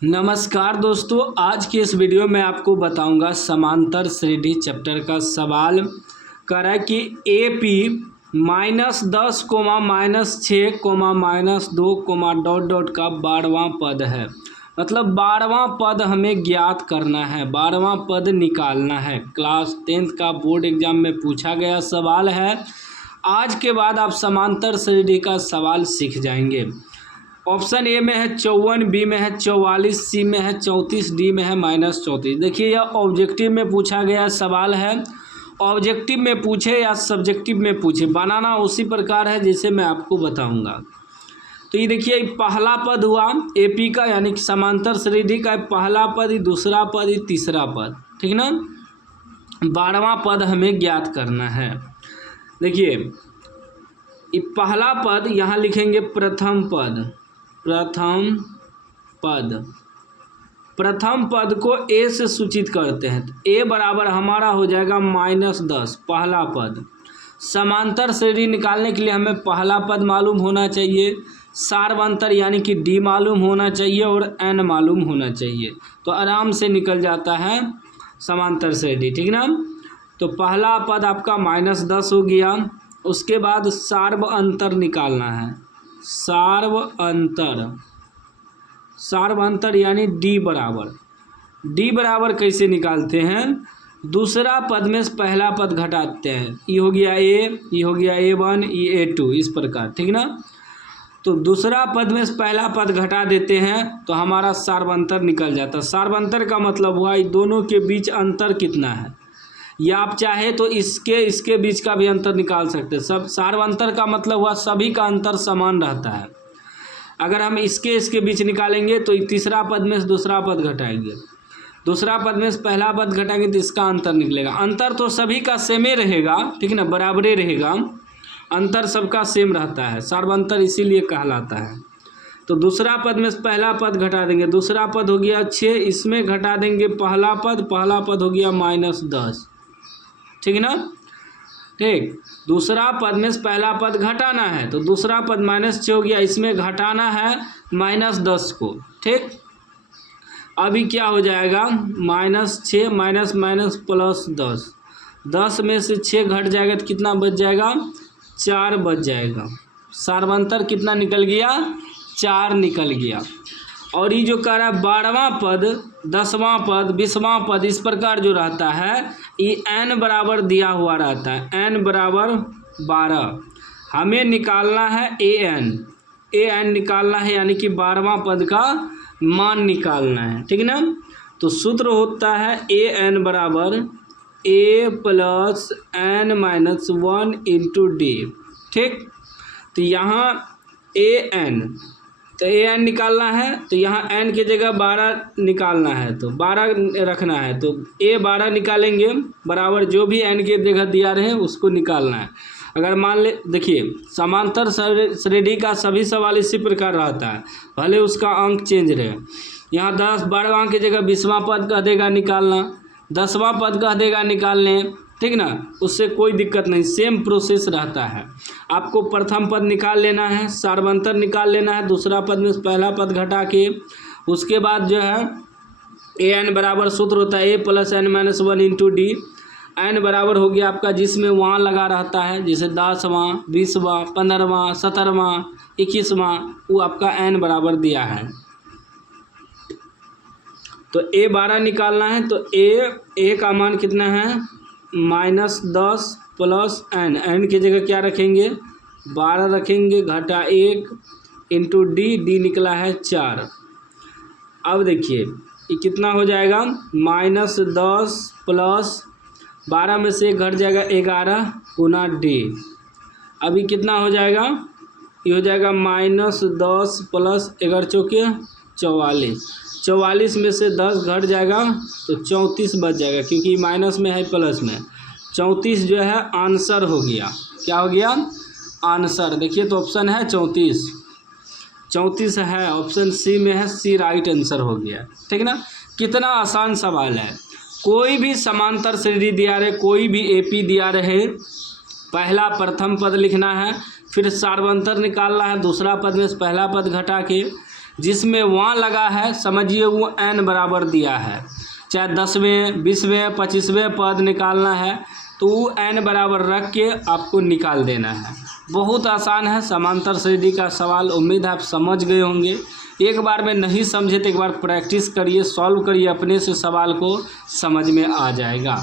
नमस्कार दोस्तों, आज के इस वीडियो में आपको बताऊंगा समांतर श्रेणी चैप्टर का सवाल कर है कि AP -10, -6, -2, डॉट डॉट का 12वां पद है। मतलब 12वां पद हमें ज्ञात करना है, 12वां पद निकालना है। क्लास 10th का बोर्ड एग्जाम में पूछा गया सवाल है। आज के बाद आप समांतर श्रेणी का सवाल सीख जाएंगे। ऑप्शन ए में है 54, बी में है 44, सी में है 34, डी में है -34। देखिए यह ऑब्जेक्टिव में पूछा गया सवाल है। ऑब्जेक्टिव में पूछे या सब्जेक्टिव में पूछे, बनाना उसी प्रकार है जैसे मैं आपको बताऊंगा। तो ये देखिए पहला पद हुआ AP का, यानी कि समांतर श्रेणी का पहला पद, दूसरा पद, तीसरा पद, ठीक ना। 12वां पद हमें ज्ञात करना है। देखिए ये पहला पद यहाँ लिखेंगे प्रथम पद। प्रथम पद को A से सूचित करते हैं। तो A बराबर हमारा हो जाएगा -10, पहला पद। समांतर श्रेणी निकालने के लिए हमें पहला पद मालूम होना चाहिए, सार्वंतर यानी कि D मालूम होना चाहिए और N मालूम होना चाहिए, तो आराम से निकल जाता है समांतर श्रेणी, ठीक ना। तो पहला पद आपका -10 हो गया। उसके बाद सार्वंतर निकालना है। सार्वंतर यानी D बराबर कैसे निकालते हैं? दूसरा पद में पहला पद घटाते हैं। ये हो गया A, ये हो गया A1, ये A2, इस प्रकार, ठीक ना। तो दूसरा पद में पहला पद घटा देते हैं तो हमारा सार्वंतर निकल जाता है। सार्वंतर का मतलब हुआ दोनों के बीच अंतर कितना है, या आप चाहे तो इसके बीच का भी अंतर निकाल सकते हैं। सब सार्वंतर का मतलब हुआ सभी का अंतर समान रहता है। अगर हम इसके बीच निकालेंगे तो तीसरा पद में से दूसरा पद घटाएंगे, दूसरा पद में से पहला पद घटाएंगे तो इसका अंतर निकलेगा। अंतर तो सभी का सेम ही रहेगा, ठीक है ना, बराबरे रहेगा, अंतर सबका सेम रहता है। सार्वंतर इसीलिए कहलाता है। तो दूसरा पद में से पहला पद घटा देंगे, दूसरा पद हो गया 6, इसमें घटा देंगे पहला पद हो गया -10, ठीक है ना। ठीक, दूसरा पद में से पहला पद घटाना है तो दूसरा पद -6 हो गया, इसमें घटाना है -10 को, ठीक। अभी क्या हो जाएगा, -6 माइनस प्लस 10, 10 में से 6 घट जाएगा तो कितना बच जाएगा, 4 बच जाएगा। सार्वंतर कितना निकल गया, 4 निकल गया। और ये जो कह रहा है 12वां पद, 10वां पद, 20वां पद, इस प्रकार जो रहता है ये N बराबर दिया हुआ रहता है। N बराबर 12 हमें निकालना है। AN निकालना है, यानी कि 12वां पद का मान निकालना है, ठीक ना। तो सूत्र होता है AN बराबर A + N - 1 × D, ठीक। तो यहाँ तो AN निकालना है तो यहाँ N की जगह 12 निकालना है, तो 12 रखना है। तो A 12 निकालेंगे बराबर जो भी N की जगह दिया रहे उसको निकालना है। अगर मान ले, देखिए समांतर श्रेणी का सभी सवाल इसी प्रकार रहता है, भले उसका अंक चेंज रहे। यहाँ 12वां की जगह 20वां पद कह देगा निकालना, 10वां पद कह देगा निकालने, ठीक ना। उससे कोई दिक्कत नहीं, सेम प्रोसेस रहता है। आपको प्रथम पद निकाल लेना है, सार्वंतर निकाल लेना है, दूसरा पद में पहला पद घटा के, उसके बाद जो है AN बराबर सूत्र होता है A + N - 1 × D। N बराबर हो गया आपका जिसमें वहाँ लगा रहता है, जैसे 10वां, 20वां, 15वां, 17वां, 21वां, वो आपका N बराबर दिया है। तो A 12 निकालना है तो A का मान कितना है, -10 + N की जगह क्या रखेंगे, 12 रखेंगे, घटा 1 × D निकला है 4। अब देखिए ये कितना हो जाएगा, -10 + 12 में से घट जाएगा 11 × D। अभी कितना हो जाएगा, ये हो जाएगा -10 + 11 चौके 44, 44 में से 10 घट जाएगा तो 34 बच जाएगा, क्योंकि माइनस में है प्लस में। 34 जो है आंसर हो गया। क्या हो गया, आंसर। देखिए तो ऑप्शन है 34 है, ऑप्शन सी में है, सी राइट आंसर हो गया, ठीक ना। कितना आसान सवाल है। कोई भी समांतर श्रेणी दिया रहे, कोई भी AP दिया रहे, पहला प्रथम पद लिखना है, फिर सार्वंतर निकालना है, दूसरा पद में पहला पद घटा के, जिसमें वहाँ लगा है समझिए वो n बराबर दिया है, चाहे 10वें 20वें 25वें पद निकालना है तो n बराबर रख के आपको निकाल देना है। बहुत आसान है समांतर श्रेणी का सवाल, उम्मीद है आप समझ गए होंगे। एक बार में नहीं समझे तो एक बार प्रैक्टिस करिए, सॉल्व करिए, अपने से सवाल को समझ में आ जाएगा।